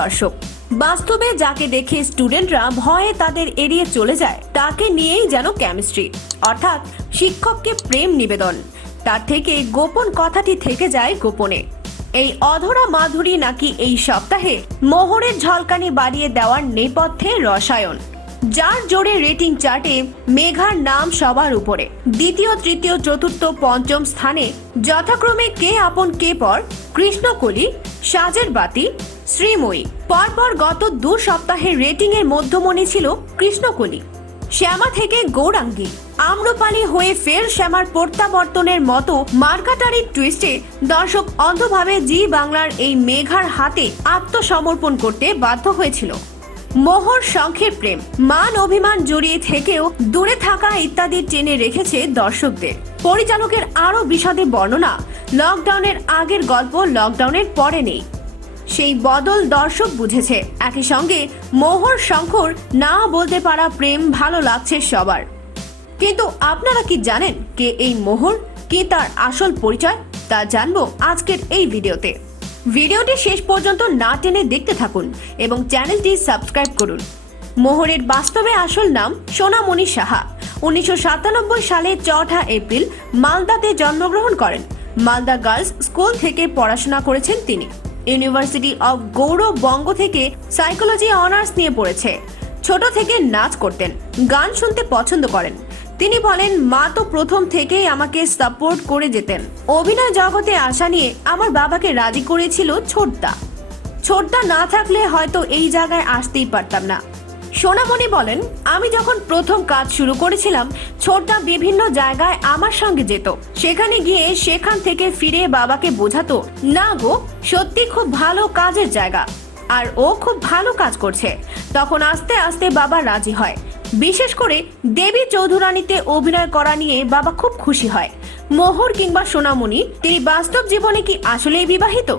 দর্শক। বাস্তবে যাকে দেখে স্টুডেন্টরা ভয়ে তাদের এড়িয়ে চলে যায়, তাকে নিয়েই যেন কেমিস্ট্রি অর্থাৎ শিক্ষককে প্রেম নিবেদন। তার থেকে গোপন কথাটি থেকে যায় গোপনে। এই অধরা মাধুরী নাকি এই সপ্তাহে মোহরের ঝলকানি বাড়িয়ে দেওয়ার নেপথ্যে রসায়ন। যার জোরে রেটিং চার্টে মেঘার নাম সবার উপরে। দ্বিতীয়, তৃতীয়, চতুর্থ, পঞ্চম স্থানে যথাক্রমে কে আপন কে পর কৃষ্ণকলি, সাজের বাতি শ্রীময়ী, পরপর গত দু সপ্তাহের রেটিং এর মধ্যমণি ছিল কৃষ্ণকলি। শ্যামা থেকে গৌরাঙ্গী, আম্রপালি হয়ে ফের শ্যামার প্রত্যাবর্তনের মতো মার্কাটারি টুইস্টে দর্শক অন্ধভাবে জি বাংলার এই মেঘার হাতে আত্মসমর্পণ করতে বাধ্য হয়েছিল। মোহর শঙ্খের প্রেম, মান অভিমান জড়িয়ে থেকেও দূরে থাকা ইত্যাদি টেনে রেখেছে দর্শকদের। পরিচালকের আরও বিশদে বর্ণনা লকডাউনের আগের গল্প লকডাউনের পরে নেই। সেই বদল দর্শক বুঝেছে। একই সঙ্গে মোহর শঙ্কর না বলতে পারা প্রেম ভালো লাগছে সবার। কিন্তু আপনারা কি জানেন কে এই মোহর, কি তার আসল পরিচয়? তা জানব আজকের এই ভিডিওতে। ভিডিওটি শেষ পর্যন্ত না টেনে দেখতে থাকুন এবং চ্যানেলটি সাবস্ক্রাইব করুন। মোহরের বাস্তবে আসল নাম সোনামণি সাহা। উনিশশো সাতানব্বই সালে চৌঠা এপ্রিল মালদাতে জন্মগ্রহণ করেন। মালদা গার্লস স্কুল থেকে পড়াশোনা করেছেন তিনি। ইউনিভার্সিটি অব গৌরব বঙ্গ থেকে সাইকোলজি অনার্স নিয়ে পড়েছে। ছোট থেকে নাচ করতেন, গান শুনতে পছন্দ করেন। তিনি বলেন, মা তো প্রথম থেকেই আমাকে সাপোর্ট করে যেতেন। অভিনয় জগতে আসা নিয়ে আমার বাবাকে রাজি করেছিল ছোটদা। ছোটদা না থাকলে হয়তো এই জায়গায় আসতেই পারতাম না। সোনামণি বলেন, আমি যখন প্রথম কাজ শুরু করেছিলাম, ছোটদা বিভিন্ন জায়গায় আমার সঙ্গে যেত। সেখানে গিয়ে সেখান থেকে ফিরে বাবাকে বোঝাতো, না গো, সত্যি খুব ভালো কাজের জায়গা। আর ও খুব ভালো কাজ করছে। তখন আস্তে আস্তে বাবা রাজি হয়। বিশেষ করে দেবী চৌধুরানীতে অভিনয় করা নিয়ে বাবা খুব খুশি হয়। মোহর কিংবা সোনামণি, তিনি বাস্তব জীবনে কি আসলেই বিবাহিত?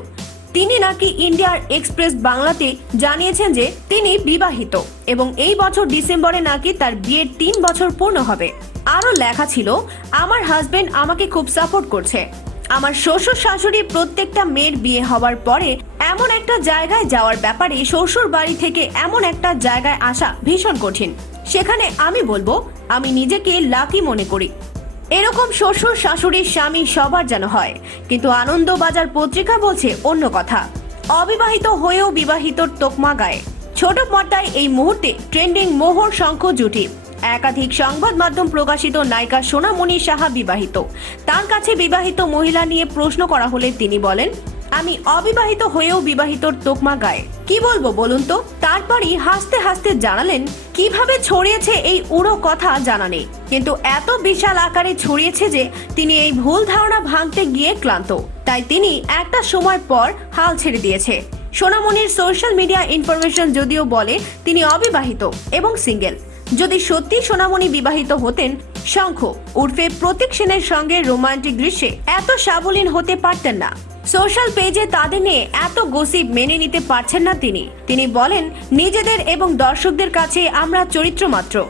তিনি নাকি ইন্ডিয়ার এক্সপ্রেস বাংলাতে জানিয়েছেন যে তিনি বিবাহিত এবং এই বছর ডিসেম্বরে নাকি তার বিয়ের তিন বছর পূর্ণ হবে। আরও লেখা ছিল, আমার হাজবেন্ড আমাকে খুব সাপোর্ট করছে। আমার শ্বশুর শাশুড়ি প্রত্যেকটা মেয়ের বিয়ে হওয়ার পরে এমন একটা জায়গায় যাওয়ার ব্যাপারে শ্বশুর বাড়ি থেকে এমন একটা জায়গায় আসা ভীষণ কঠিন। সেখানে আমি বলব, আমি নিজেকে লাকি মনে করি। এরকম শ্বশুর, শাশুড়ির স্বামী সবার যেন হয়। কিন্তু আনন্দবাজার পত্রিকা বলছে অন্য কথা। অবিবাহিত হয়েও বিবাহিতর তোকমা গায়ে। ছোট পর্দায় এই মুহূর্তে ট্রেন্ডিং মোহর শঙ্খ জুটি। একাধিক সংবাদ মাধ্যম প্রকাশিত নায়িকা সোনামণি সাহা বিবাহিত। তার কাছে বিবাহিত মহিলা নিয়ে প্রশ্ন করা হলে তিনি বলেন, আমি অবিবাহিত হয়েও বিবাহিতর তোকমা গায়ে। কি বলব বলুন তো? তারপরই হাসতে হাসতে জানালেন, কীভাবে ছড়িয়েছে এই উড়ো কথা জানা নেই। কিন্তু এত বিশাল আকারে ছড়িয়েছে যে তিনি এই ভুল ধারণা ভাঙতে গিয়ে ক্লান্ত। তাই তিনি একটা সময় পর হাল ছেড়ে দিয়েছে। সোনামণির সোশ্যাল মিডিয়া ইনফরমেশন যদিও বলে তিনি অবিবাহিত এবং সিঙ্গেল। যদি সত্যি সোনামণি বিবাহিত হতেন, শঙ্খ উর্ফে প্রতীক সেনের সঙ্গে রোমান্টিক দৃশ্যে এত সাবলীন হতে পারতেন না। সোশ্যাল পেজে তাদের নিয়ে এত গসিপ মেনে নিতে পারছেন না তিনি। তিনি বলেন, নিজেদের এবং দর্শকদের কাছে আমরা চরিত্র মাত্র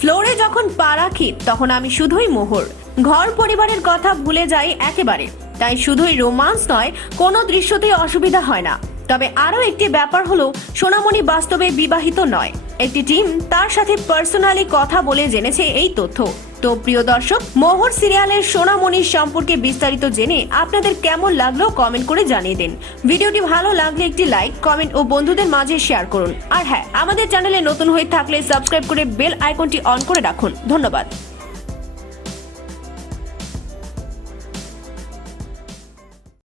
ফ্লোরে যখন পা রাখি, তখন আমি শুধুই মোহর। ঘর পরিবারের কথা ভুলে যাই একেবারে। তাই শুধুই রোমান্স নয়, কোনো দৃশ্যতেই অসুবিধা হয় না। তবে আরও একটি ব্যাপার হলো, সোনামণি বাস্তবে বিবাহিত নয়। একটি টিম তার সাথে পার্সোনালি কথা বলে জেনেছে এই তথ্য। তো প্রিয় দর্শক, মোহর সিরিয়ালের সোনামণির সম্পর্কে বিস্তারিত জেনে আপনাদের কেমন লাগল কমেন্ট করে জানিয়ে দিন। ভিডিওটি ভালো লাগলে একটি লাইক, কমেন্ট ও বন্ধুদের মাঝে শেয়ার করুন। আর হ্যাঁ আমাদের চ্যানেলে নতুন হয়ে থাকলে সাবস্ক্রাইব করে বেল আইকনটি অন করে রাখুন। ধন্যবাদ।